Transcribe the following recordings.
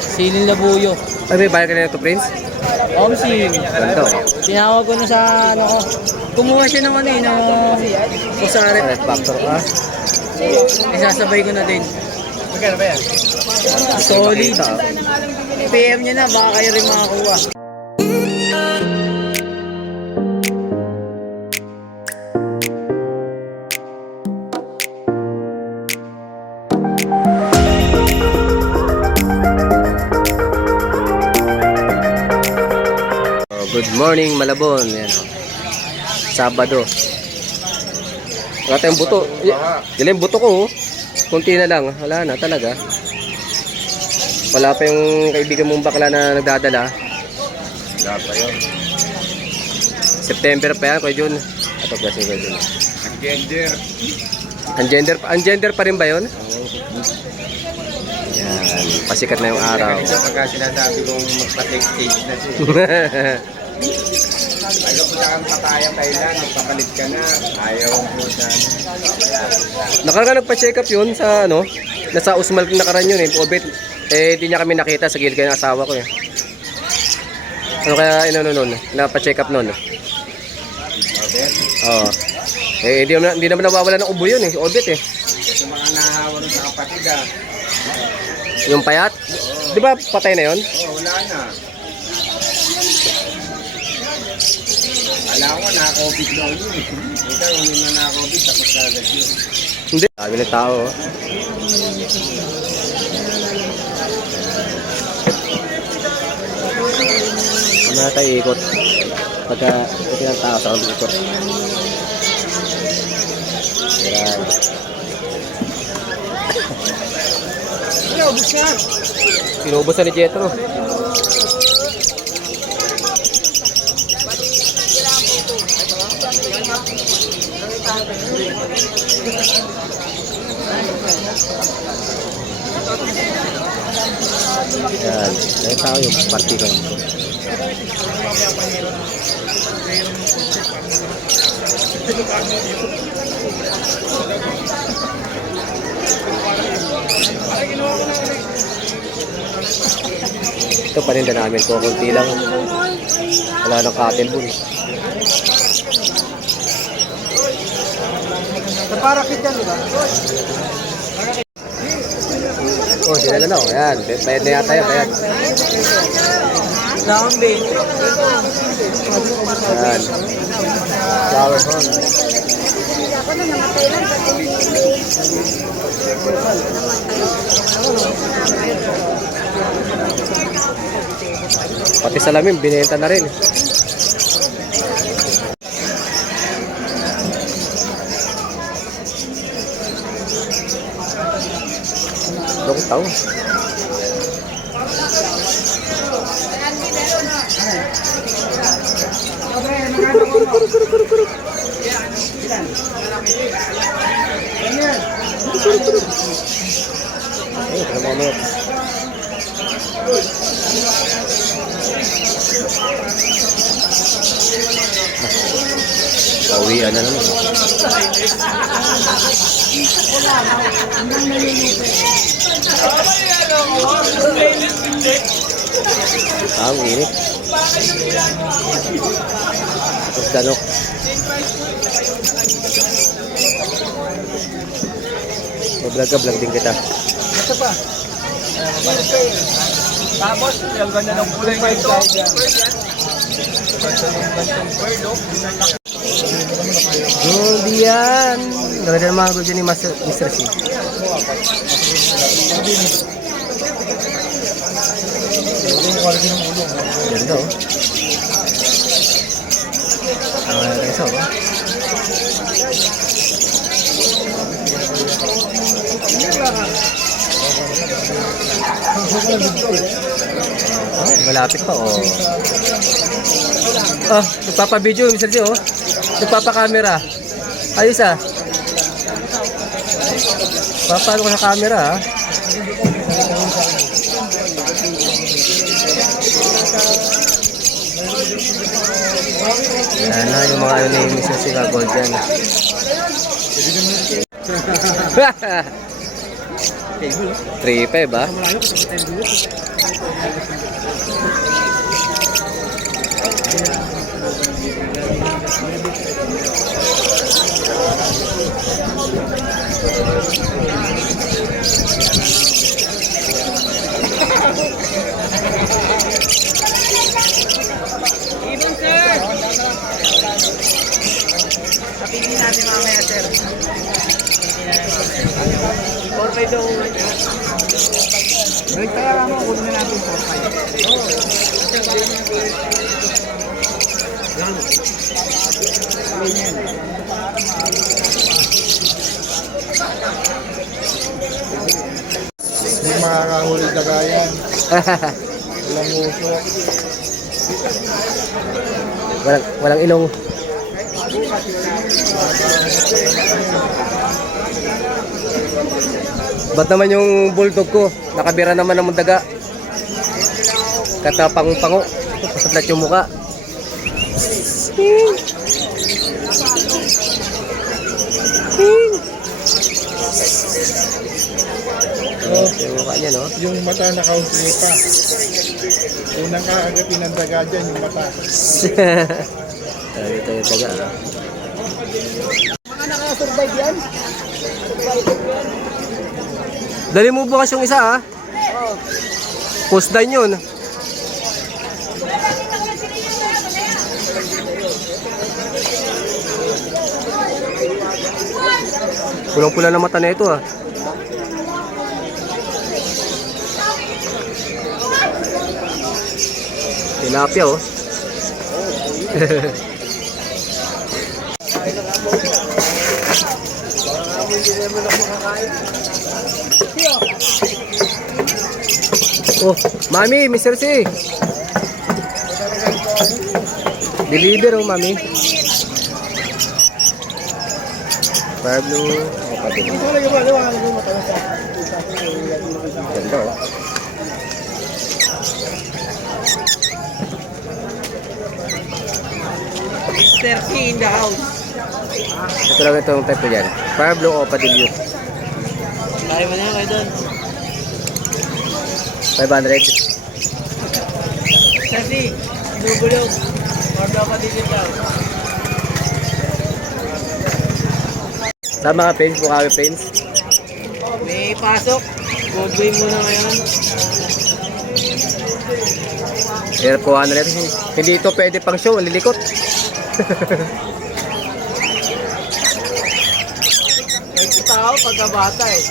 Siling Labuyo. Ay, may bayad ka na ito, Prince? Omsi. Ganda, oh. Tinawag ko na sa ano ko. Kumuha siya ng ano eh, ng kusari. Red factor ka. Isasabay ko na din. Magkano ba yan? Solid. PM niya na, baka kayo rin makakuha. Good morning, Malabon. Yan, oh. Sabado. Wala tayong buto. Yan yung buto ko, oh. Kunti na lang. Wala na talaga. Wala pa yung kaibigan mong bakla na nagdadala. Wala pa yun. September pa yan, Kuya Jun. Ato kasi Kuya Jun. Ungender pa rin ba yun? Yan. Pasikat na yung araw. Kasi pagka sinasabi kong magpa-take stage na siya. Ayaw po kang patayang kailan, magpapalit ka na. Ayaw po siya. Nakaraan nagpa-check up yun sa ano, nasa Usmal nakaraan yun eh, Pobet. Eh, hindi niya kami nakita sa gilid ng asawa ko eh. Ano kaya nun, napa-check up nun? Oo. Eh, hindi naman nawawala ng ubo yun eh, Obet eh. Yung mga nahawa rin sa kapatid ah. Yung payat? Di ba patay na yun? Oo, wala na. Alam ko na-COVID na yun eh. Ikaw, yung na na-COVID, tapos agad yun. Hindi. Sabi ng tao oh. Ano na tayo ikot? Pagka ito ng tao sa ikot. Yan. Pinubos na ni Jetro. Yan, may tao yung party ko. Ito paninda namin ko, kunti lang. Wala nang cattle bull. Naparakit yan, diba? Oh, dinala na oh. Ayan, bayad na yata yan, bayad. Lambe. Ayan. Flower horn. Pati salamin, binenta na rin. Dong tao. Pawian na naman. Ang init. Tapos ganok. Vlog din kita. Ito pa. Tapos, yung ganda ng kulay nito. Gold yan. Ganda ng mga gold yan ni Mr. C. Ganda oh. Ang isa oh. Malapit pa oh. Oh, nagpapa-video Mr. C oh. Nagpapa-camera. Ayos ah. Papalo ko sa camera ah. Yan na yung mga ano ni Mr. C Gold dyan. 3.5 ba? Ibon, sir! Kapigin natin mamaya, sir. Kapigin natin mamaya. 4-5 daw. Break kaya mo, kunin na natin 4-5. May makakahuli kagayan. Walang usok. Walang ilong. Ba't naman yung bulldog ko? Nakabira naman ng daga. Katapang-pango. Pasatlat yung muka. Yung mukha niya, no? Yung mata nakausli pa. Unang kaagapin ng daga dyan, yung mata. Ito yung daga. Mga nakasurvive yan? Dali mo bukas yung isa, ha? Post dine yun. Pulang-pula na mata na ito, ha? Tilapia, oh. Oh, Mami, Mr. C. Deliver, oh, Mami. Pablo. Oh, Pablo. Ganda, oh. Mr. C in the house. Ito lang itong type ko dyan. Pablo o Padillo. Kaya mo na yan kayo doon. 500. Mr. C, bubulog. Order pa din yung daw. Sa mga pins, Bukawi pins. May pasok. Goodway muna ngayon. Air 400. Hindi ito pwede pang show, lilikot. May tao pagkabata eh.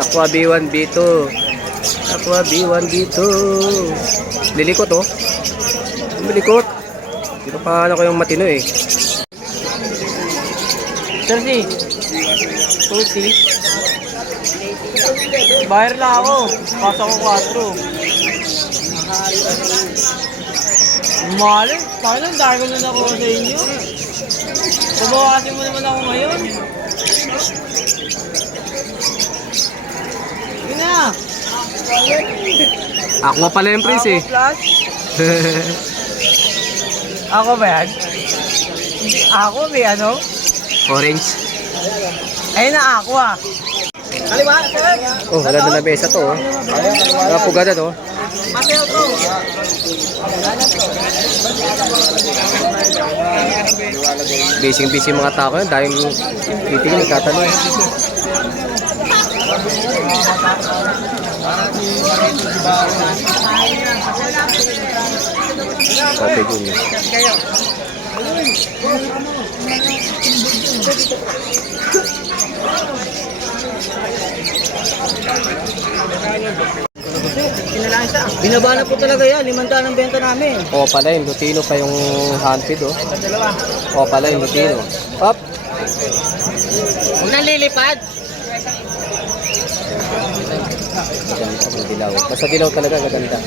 Aqua B1 B2. Aqua B1 B2. Lilikot, oh. Lilikot. Hindi pa paano ko yung matino, eh. Sir C, 2C. Bayar lang ako. Pasok ko 4. Mahal eh. Paano? Dahil ko na nakuha sa inyo. Pabawasin mo naman ako ngayon. Yun na. Aqua pala yung prince, eh. Plus. Ako ba yan? Hindi, ako may ano? Orange. Ayun na ako ah. Kaliwa, sir. Oh, wala na besa to, oh. Napugada to. Mateo to. Busy mga tao yun. Dahil titingin, nagtatanong. Sabi ko niya. Binaba na po talaga yan. 500 ang benta namin. O pala yung Lutino pa yung handfeed, oh. O pala yung Lutino. Up! Huwag nang lilipad. Maganda ang dilaw. Basta dilaw talaga, maganda.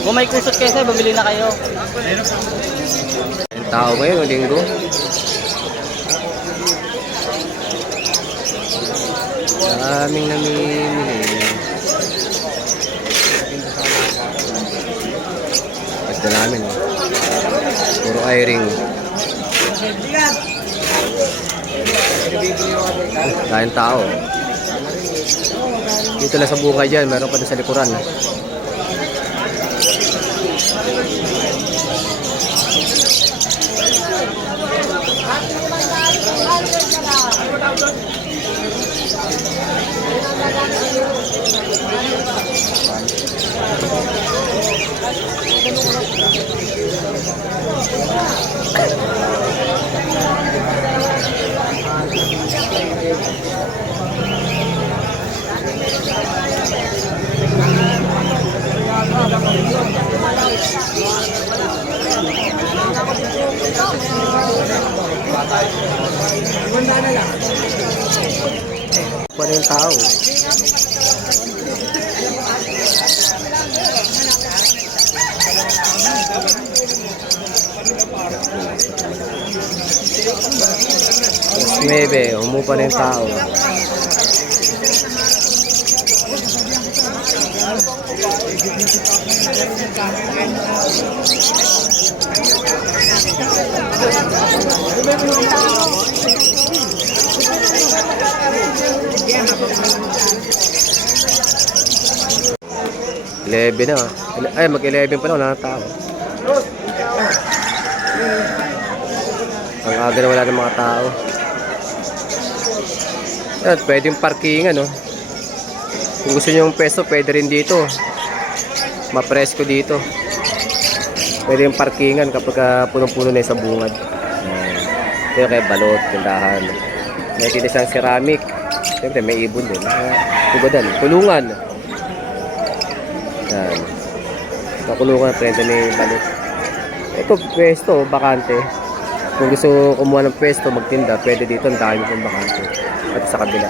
Kung may kusot kayo sir, bumili na kayo. Yung tao ngayon, o linggo. Daming namimili. Basta namin, oh. Wiring. Dahil tao. Dito lang sa bungay dyan, meron pa din sa likuran. Pa rin yung tao. Maybe, umupa na yung tao. Eleven na. Ay, mag-11 pa lang, wala na tao. Ang aga na wala ng mga tao. Yan, pwedeng parkingan, no? Kung gusto nyo yung peso, pwede rin dito. Mapresko dito. Pwede yung parkingan kapag punong-puno na yung sa bungad. Ito kay balot, tindahan. May titis ang ceramic. Siyempre, may ibon din. Tubadan, kulungan. Yan. Kakulungan, prenda ni balot. Ito, pwesto, bakante. Kung gusto kumuha ng pwesto, magtinda, pwede dito. Ang dami kong bakante. At sa kabila.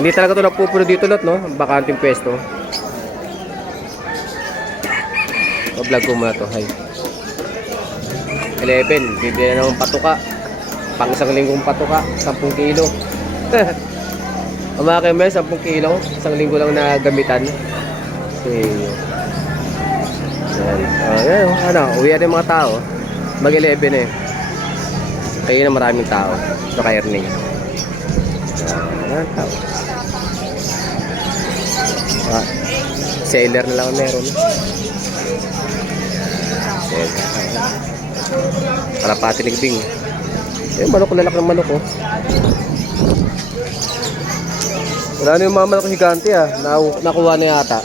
Hindi talaga ito napupuno dito lot, no? Bakanting pwesto. O-vlog ko muna to. Hi. 11. Bibili na naman patuka. Pang isang linggong patuka. 10 kilo. Ang mga kayo, 10 kilo. Isang linggo lang na gamitan. Okay. Yan. Ano, uwi na yung mga tao. Mag-11 eh. Kaya na maraming tao. Ito kay Erning. Tao. Seller na lang meron. Kalapati ligbing. Manok na laki ng manok, oh. Wala na yung mga manok higante, ah. Nakuha na yata.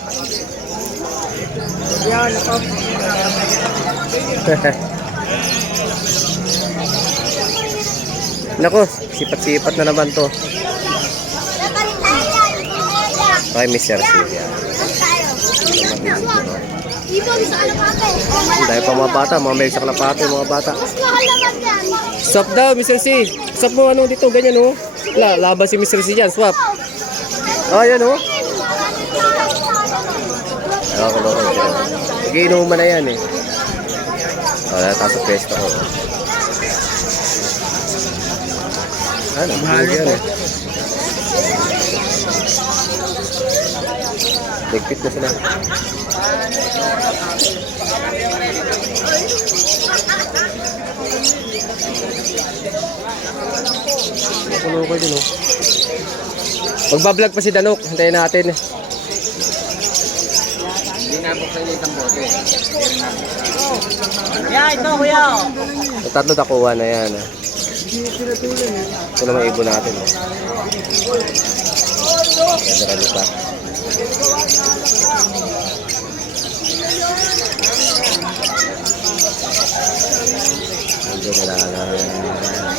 Nako, sipat-sipat na naman to. Okay, Mr. Silvia. Dahil pa mga bata, mga may sa kalapate, mga bata. Swap daw, Mr. C. Swap mo ano dito, ganyan, oh. Laban si Mr. C dyan, swap. Oh, yan, oh. Ewan ko, nag-iinuman na yan, eh. Wala, taas sa pesto ko. Ano, mahal yan, eh. Ligpit na sila. Nakulo ko din, oh. Magbablog pa si Danok. Hintayin natin. Hindi nabuksan niya isang bote. Yeah, ito kuya. Ang tatlo takuha na yan. Ito naman ibon natin. Marami pa. Hindi na lang.